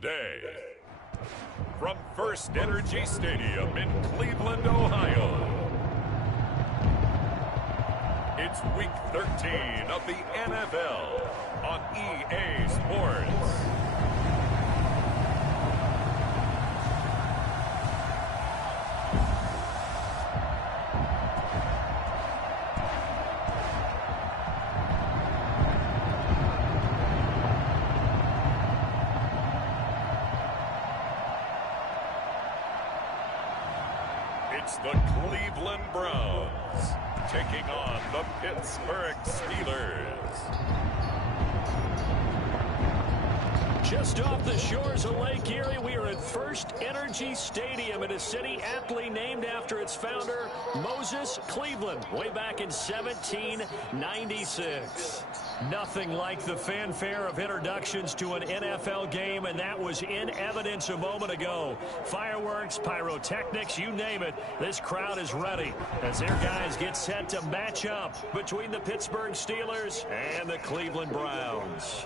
Today, from First Energy Stadium in Cleveland, Ohio, it's Week 13 of the NFL on EA Sports. It's the Cleveland Browns taking on the Pittsburgh Steelers. Just off the shores of Lake Erie, we are at First Energy Stadium in a city aptly named after its founder, Moses Cleveland, way back in 1796. Nothing like the fanfare of introductions to an NFL game, and that was in evidence a moment ago. Fireworks, pyrotechnics, you name it, this crowd is ready as their guys get set to match up between the Pittsburgh Steelers and the Cleveland Browns.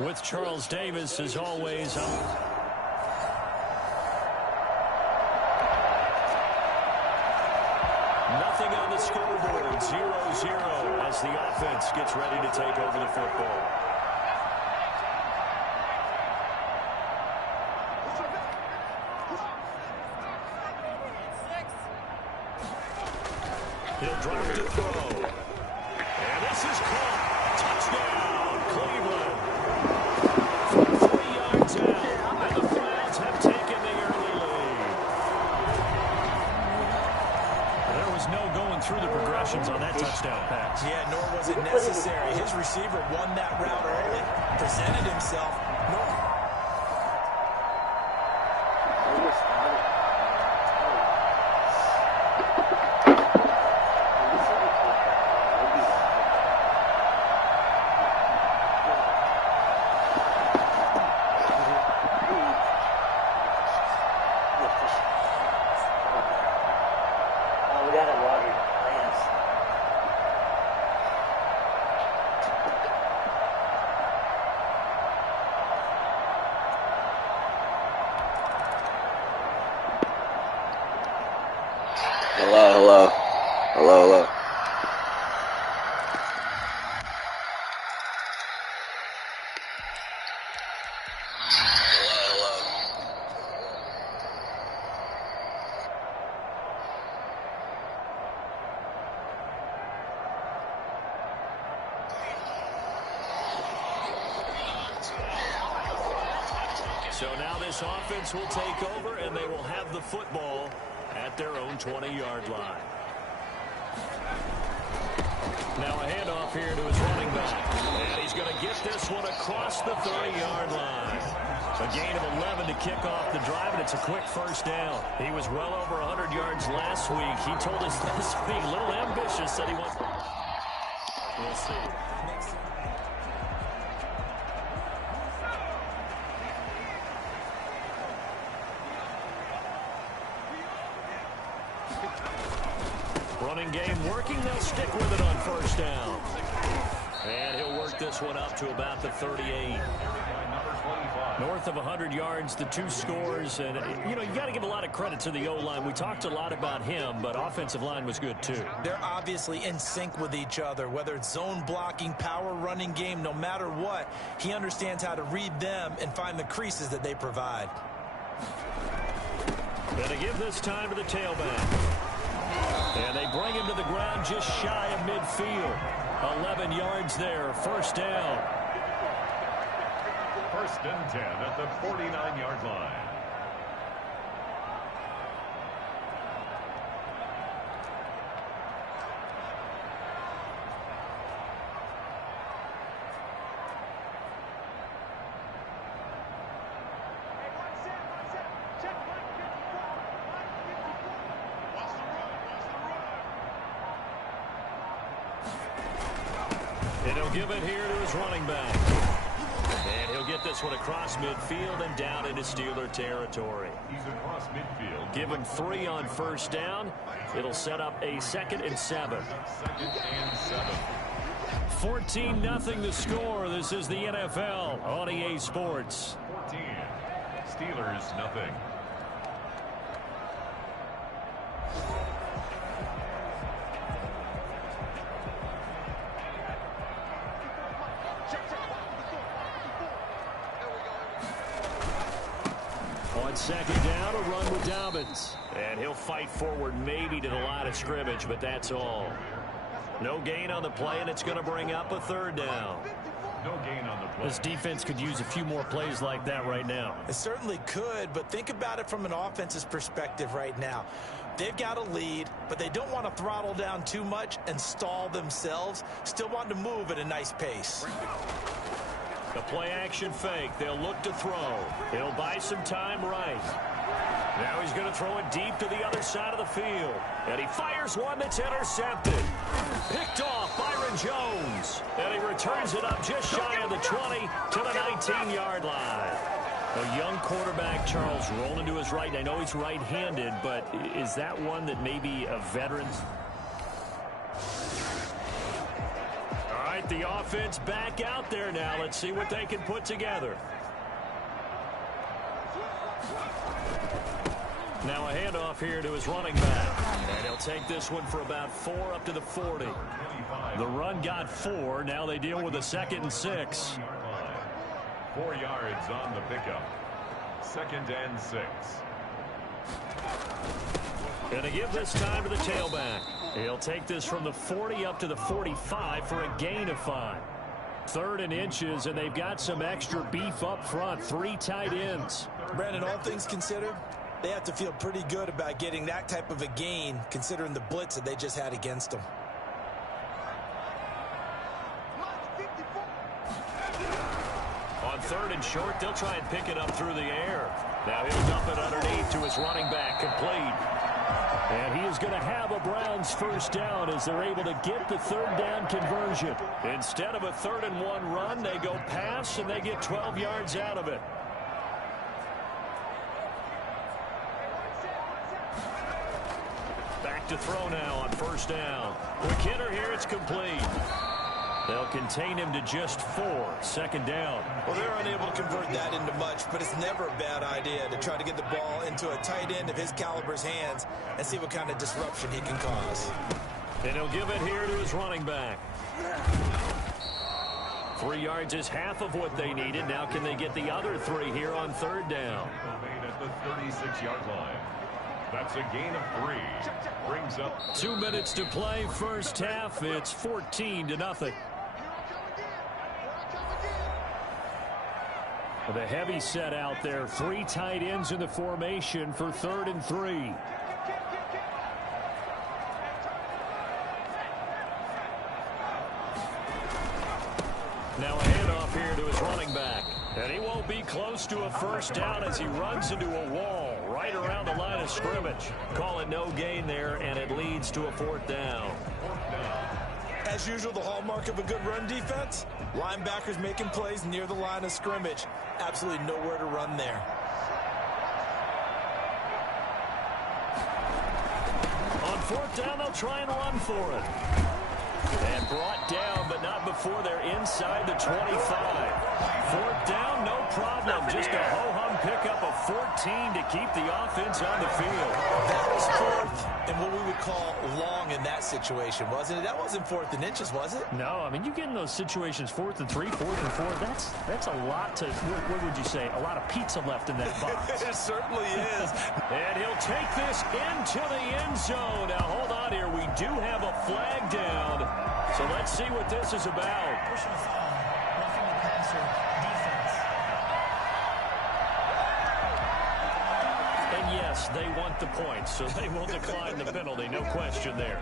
With Charles Davis, as always, nothing on the scoreboard, 0-0 as the offense gets ready to take over the football. He'll drop to throw. And this is caught. Touchdown, Cleveland. 3 yards out, and the Browns have taken the early lead. There was no going through the progressions on that touchdown pass. Yeah, nor was it necessary. His receiver won that route early, presented himself. Hello. So now this offense will take over, and they will have the football at their own 20-yard line. Now a handoff here to his running back. And he's going to get this one across the 30-yard line. A gain of 11 to kick off the drive, and it's a quick first down. He was well over 100 yards last week. He told us this week, a little ambitious, that he wants. We'll see. Running game working. They'll stick with it on first down. And he'll work this one up to about the 38. North of 100 yards, the 2 scores. And, you know, you got to give a lot of credit to the O-line. We talked a lot about him, but offensive line was good, too. They're obviously in sync with each other, whether it's zone blocking, power running game, no matter what. He understands how to read them and find the creases that they provide. Gonna give this time to the tailback. And they bring him to the ground just shy of midfield. 11 yards there, first down. First and 10 at the 49-yard line. And he'll give it here to his running back. And he'll get this one across midfield and down into Steeler territory. He's across midfield. Give him 3 on first down. It'll set up a 2nd and 7. 2nd and 7. 14-0 the score. This is the NFL on EA Sports. 14. Steelers, nothing. On second down, a run with Dobbins. And he'll fight forward maybe to the line of scrimmage, but that's all. No gain on the play, and it's going to bring up a third down. No gain on the play. This defense could use a few more plays like that right now. It certainly could, but think about it from an offense's perspective right now. They've got a lead, but they don't want to throttle down too much and stall themselves. Still want to move at a nice pace. The play-action fake. They'll look to throw. He'll buy some time right. Now he's going to throw it deep to the other side of the field. And he fires one that's intercepted. Picked off Byron Jones. And he returns it up just shy of the 20 to the 19-yard line. A young quarterback, Charles, rolling to his right. I know he's right-handed, but is that one that may be a veteran? All right, the offense back out there now. Let's see what they can put together. Now a handoff here to his running back. And he'll take this one for about 4 up to the 40. The run got 4. Now they deal with a 2nd and 6. 4 yards on the pickup. 2nd and 6. And to give this time to the tailback. He'll take this from the 40 up to the 45 for a gain of 5. 3rd and inches, and they've got some extra beef up front. 3 tight ends. Brandon, all things considered, they have to feel pretty good about getting that type of a gain, considering the blitz that they just had against them. On 3rd and short, they'll try and pick it up through the air. Now he'll dump it underneath to his running back, complete. And he is going to have a Browns first down as they're able to get the 3rd down conversion. Instead of a 3rd and 1 run, they go pass and they get 12 yards out of it. Back to throw now on 1st down. Quick hitter here, it's complete. They'll contain him to just 4. 2nd down. Well, they're unable to convert that into much, but it's never a bad idea to try to get the ball into a tight end of his caliber's hands and see what kind of disruption he can cause. And he'll give it here to his running back. 3 yards is half of what they needed. Now can they get the other 3 here on 3rd down? Made at the 36-yard line. That's a gain of 3. Brings up 2 minutes to play, first half. It's 14-0. The heavy set out there. 3 tight ends in the formation for 3rd and 3. Now a handoff here to his running back. And he won't be close to a first down as he runs into a wall right around the line of scrimmage. Call it no gain there, and it leads to a 4th down. As usual, the hallmark of a good run defense, linebackers making plays near the line of scrimmage. Absolutely nowhere to run there. On 4th down, they'll try and run for it. And brought down, but not before they're inside the 25. 4th down, no problem. Just a ho-hum pickup of 14 to keep the offense on the field. That was 4th and what we would call long in that situation, wasn't it? That wasn't 4th and inches, was it? No, I mean, you get in those situations, 4th and 3, 4th and 4. That's a lot to, what would you say, a lot of pizza left in that box. It certainly is. And he'll take this into the end zone. Now, hold on here. We do have a flag down. So let's see what this is about. Personal foul, roughing the passer, defense. And yes, they want the points, so they will decline the penalty. No question there.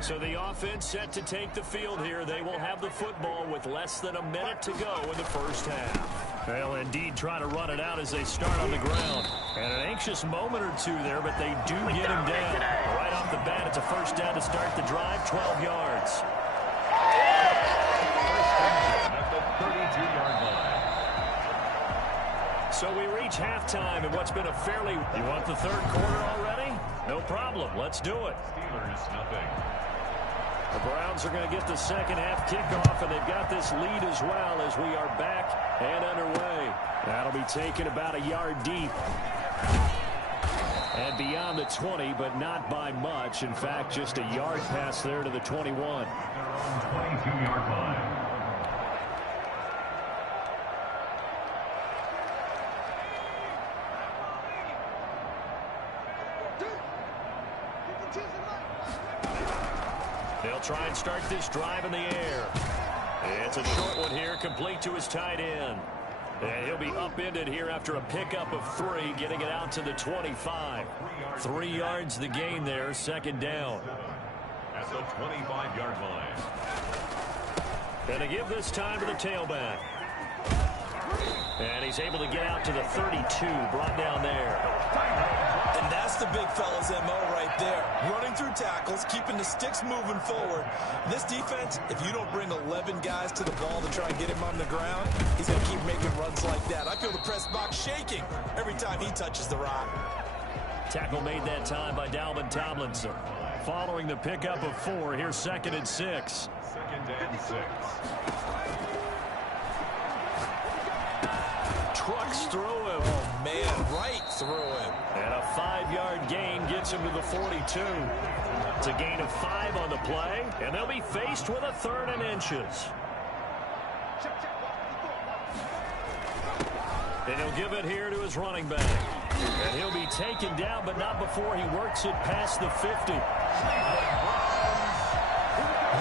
So the offense set to take the field here. They will have the football with less than a minute to go in the first half. They'll indeed try to run it out as they start on the ground. And an anxious moment or two there, but they do get him down. Right off the bat, it's a first down to start the drive, 12 yards. At the 32-yard line. So we reach halftime in what's been a fairly... You want the third quarter already? No problem. Let's do it. Steelers nothing. The Browns are going to get the second half kickoff, and they've got this lead as well as we are back and underway. That'll be taken about a yard deep. And beyond the 20, but not by much. In fact, just a yard pass there to the 21. Their own 22-yard line. They'll try and start this drive in the air. It's a short one here, complete to his tight end. And he'll be upended here after a pickup of 3, getting it out to the 25. 3 yards the gain there, second down. At the 25-yard line. Going to give this time to the tailback. And he's able to get out to the 32, brought down there. And that's the big fella's MO right there. Running through tackles, keeping the sticks moving forward. This defense, if you don't bring 11 guys to the ball to try and get him on the ground, he's going to keep making runs like that. I feel the press box shaking every time he touches the rock. Tackle made that time by Dalvin Tomlinson. Following the pickup of 4, here's 2nd and 6. 2nd and 6. Trucks through him. Oh, man, right through him. And a 5-yard gain gets him to the 42. It's a gain of 5 on the play, and they'll be faced with a 3rd and inches. And he'll give it here to his running back. And he'll be taken down, but not before he works it past the 50.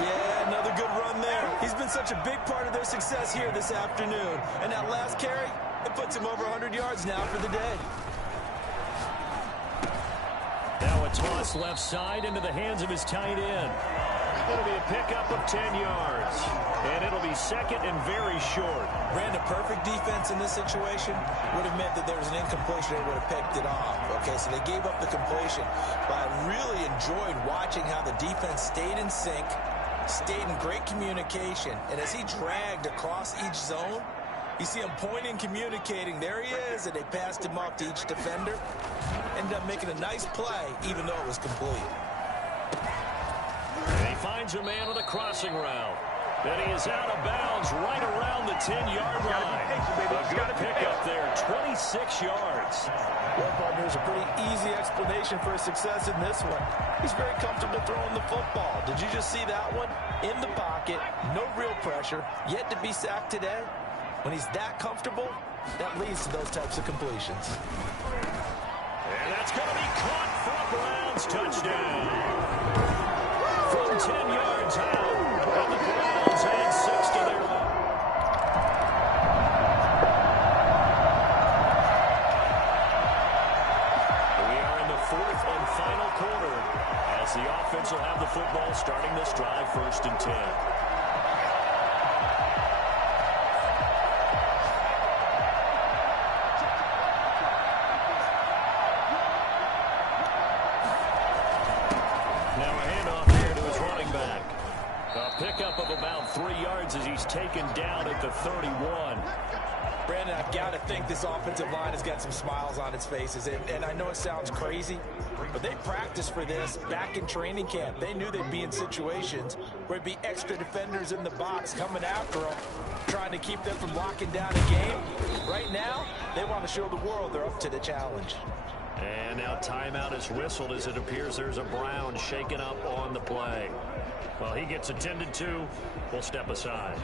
Yeah, another good run there. He's been such a big part of their success here this afternoon. And that last carry, it puts him over 100 yards now for the day. Now a toss left side into the hands of his tight end. It'll be a pickup of 10 yards. And it'll be 2nd and very short. Brandon, perfect defense in this situation would have meant that there was an incompletion. They would have picked it off. Okay, so they gave up the completion. But I really enjoyed watching how the defense stayed in sync, stayed in great communication. And as he dragged across each zone, you see him pointing, communicating. There he is, and they passed him off to each defender. Ended up making a nice play, even though it was complete. And he finds a man with a crossing route. Then he is out of bounds right around the 10-yard line. A good pickup there, 26 yards. Well, partner, there's a pretty easy explanation for his success in this one. He's very comfortable throwing the football. Did you just see that one? In the pocket, no real pressure, yet to be sacked today. When he's that comfortable, that leads to those types of completions. And that's going to be caught for a Browns touchdown. From 10 yards out, and the Browns add 6 to their own. We are in the 4th and final quarter as the offense will have the football starting this drive, 1st and 10. Pickup of about 3 yards as he's taken down at the 31. Brandon, I've got to think this offensive line has got some smiles on its faces. And I know it sounds crazy, but they practiced for this back in training camp. They knew they'd be in situations where there'd be extra defenders in the box coming after them, trying to keep them from locking down a game. Right now, they want to show the world they're up to the challenge. And now timeout is whistled as it appears there's a Brown shaken up on the play. Well, he gets attended to. We'll step aside.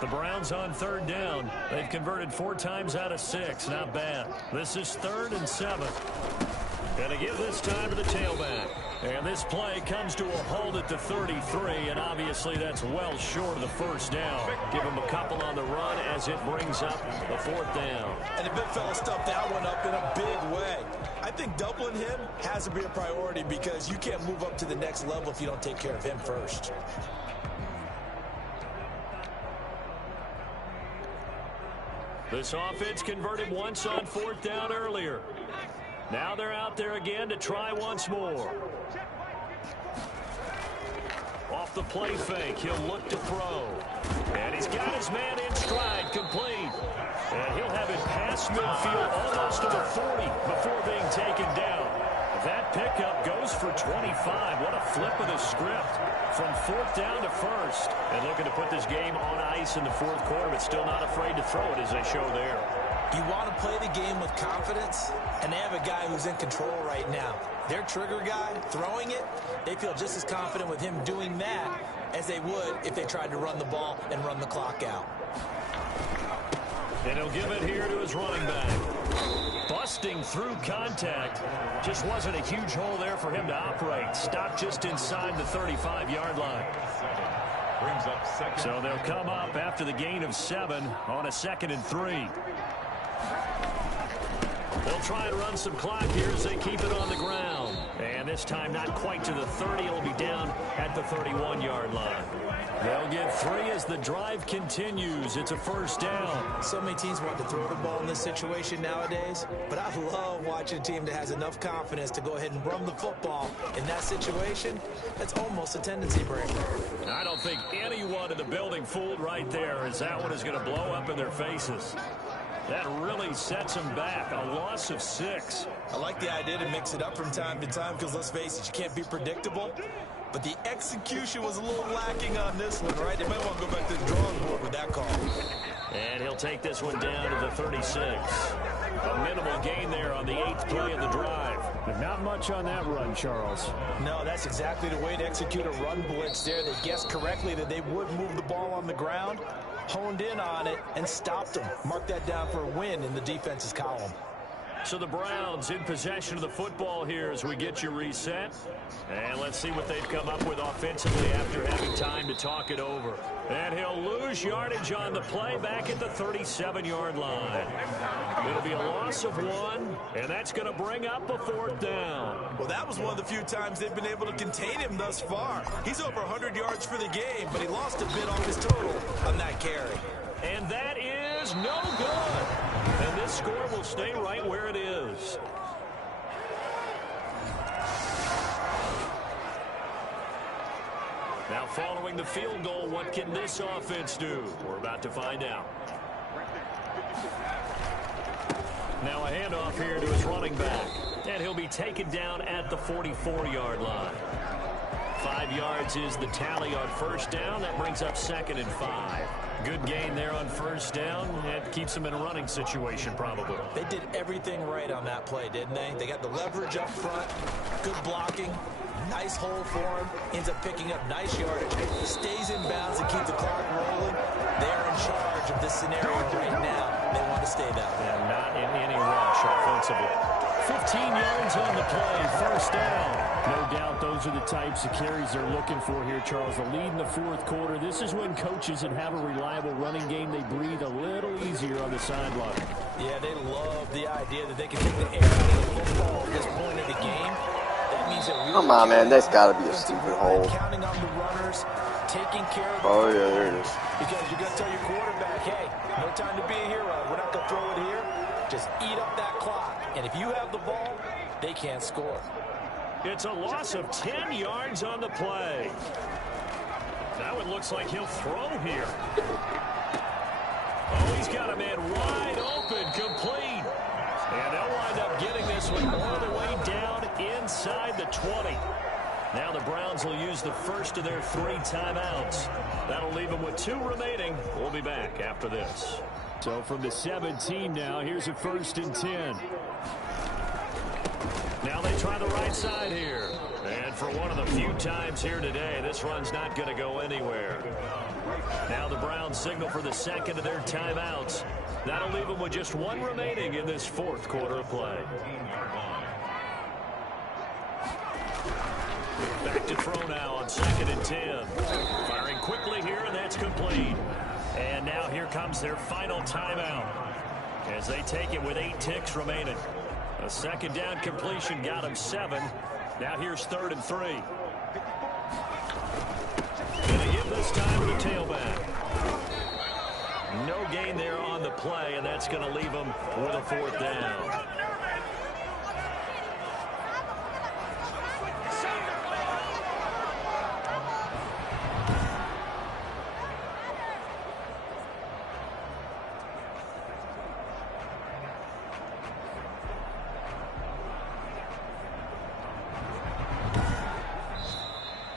The Browns on 3rd down. They've converted 4 times out of 6. Not bad. This is 3rd and 7. Gonna give this time to the tailback. And this play comes to a halt at the 33, and obviously that's well short of the 1st down. Give him a couple on the run as it brings up the 4th down. And the big fella stuffed that one up in a big way. I think doubling him has to be a priority because you can't move up to the next level if you don't take care of him first. This offense converted once on 4th down earlier. Now they're out there again to try once more. Off the play fake, he'll look to throw. And he's got his man in stride, complete. And he'll have it past midfield almost to the 40 before being taken down. That pickup goes for 25. What a flip of the script from 4th down to 1st. And looking to put this game on ice in the 4th quarter, but still not afraid to throw it as they show there. You want to play the game with confidence, and they have a guy who's in control right now. Their trigger guy throwing it, they feel just as confident with him doing that as they would if they tried to run the ball and run the clock out. And he'll give it here to his running back. Busting through contact. Just wasn't a huge hole there for him to operate. Stopped just inside the 35-yard line. Brings up second. So they'll come up after the gain of 7 on a 2nd and 3. They'll try and run some clock here as they keep it on the ground. And this time not quite to the 30. It'll be down at the 31-yard line. They'll get 3 as the drive continues. It's a 1st down. So many teams want to throw the ball in this situation nowadays, but I love watching a team that has enough confidence to go ahead and run the football. In that situation, that's almost a tendency breaker. I don't think anyone in the building fooled right there, as that one is going to blow up in their faces. That really sets them back. A loss of 6. I like the idea to mix it up from time to time because, let's face it, you can't be predictable. But the execution was a little lacking on this one, right? They might want to go back to the drawing board with that call. And he'll take this one down to the 36. A minimal gain there on the 8th play of the drive. But not much on that run, Charles. No, that's exactly the way to execute a run blitz there. They guessed correctly that they would move the ball on the ground, honed in on it, and stopped them. Mark that down for a win in the defense's column. So the Browns in possession of the football here as we get you reset. And let's see what they've come up with offensively after having time to talk it over. And he'll lose yardage on the play back at the 37-yard line. It'll be a loss of 1, and that's going to bring up a 4th down. Well, that was one of the few times they've been able to contain him thus far. He's over 100 yards for the game, but he lost a bit off his total on that carry. And that is no good. And this score will stay right where it is. Now following the field goal, what can this offense do? We're about to find out. Now a handoff here to his running back. And he'll be taken down at the 44-yard line. 5 yards is the tally on 1st down. That brings up 2nd and 5. Good gain there on 1st down. It keeps them in a running situation probably. They did everything right on that play, didn't they? They got the leverage up front, good blocking, nice hole for him, ends up picking up nice yardage, stays in bounds and keeps the clock rolling. They're in charge of this scenario right now. They want to stay that way. And not in any rush offensively. 15 yards on the play, 1st down. No doubt those are the types of carries they're looking for here, Charles. The lead in the 4th quarter. This is when coaches that have a reliable running game, they breathe a little easier on the sideline. Yeah, they love the idea that they can take the air out of the football at this point of the game. That means that really come on, man. That's got to be a stupid hole. Counting on the runners, taking care of Oh, yeah, there it is. Because you're going to tell your quarterback, hey, no time to be a hero. We're not going to throw it here. Just eat up that clock. And if you have the ball, they can't score. It's a loss of 10 yards on the play. Now it looks like he'll throw here. Oh, he's got a man wide open, complete. And they'll wind up getting this one all the way down inside the 20. Now the Browns will use the 1st of their 3 timeouts. That'll leave them with 2 remaining. We'll be back after this. So from the 17 now, here's a 1st and 10. Now they try the right side here. And for one of the few times here today, this run's not going to go anywhere. Now the Browns signal for the 2nd of their timeouts. That'll leave them with just 1 remaining in this 4th quarter of play. Back to throw now on 2nd and 10. Firing quickly here, and that's complete. And now here comes their final timeout as they take it with 8 ticks remaining. A 2nd down completion got him 7. Now here's 3rd and 3. Gonna give this time to the tailback. No gain there on the play, and that's going to leave him with a 4th down.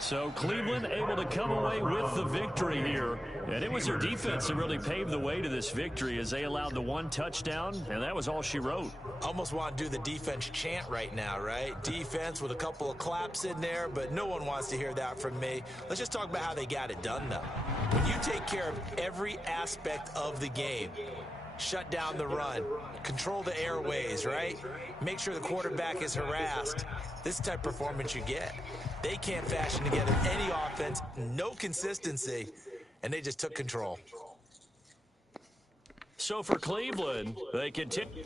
So Cleveland able to come away with the victory here. And it was their defense that really paved the way to this victory as they allowed the one touchdown, and that was all she wrote. Almost want to do the defense chant right now, right? Defense with a couple of claps in there, but no one wants to hear that from me. Let's just talk about how they got it done, though. When you take care of every aspect of the game, shut down the run, control the airways, right? Make sure the quarterback is harassed. This type of performance you get. They can't fashion together any offense, no consistency, and they just took control. So for Cleveland, they continue.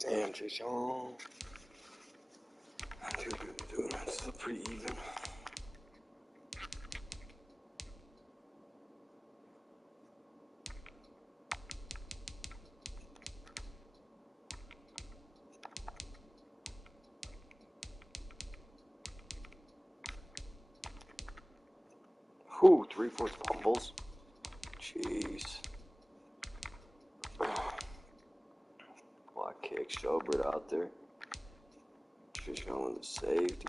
Damn, Jason. Not too good to do it. It's still pretty even. Whew, 3 forced fumbles. Jeez. Block kick, Showbird out there. Trishan with the safety.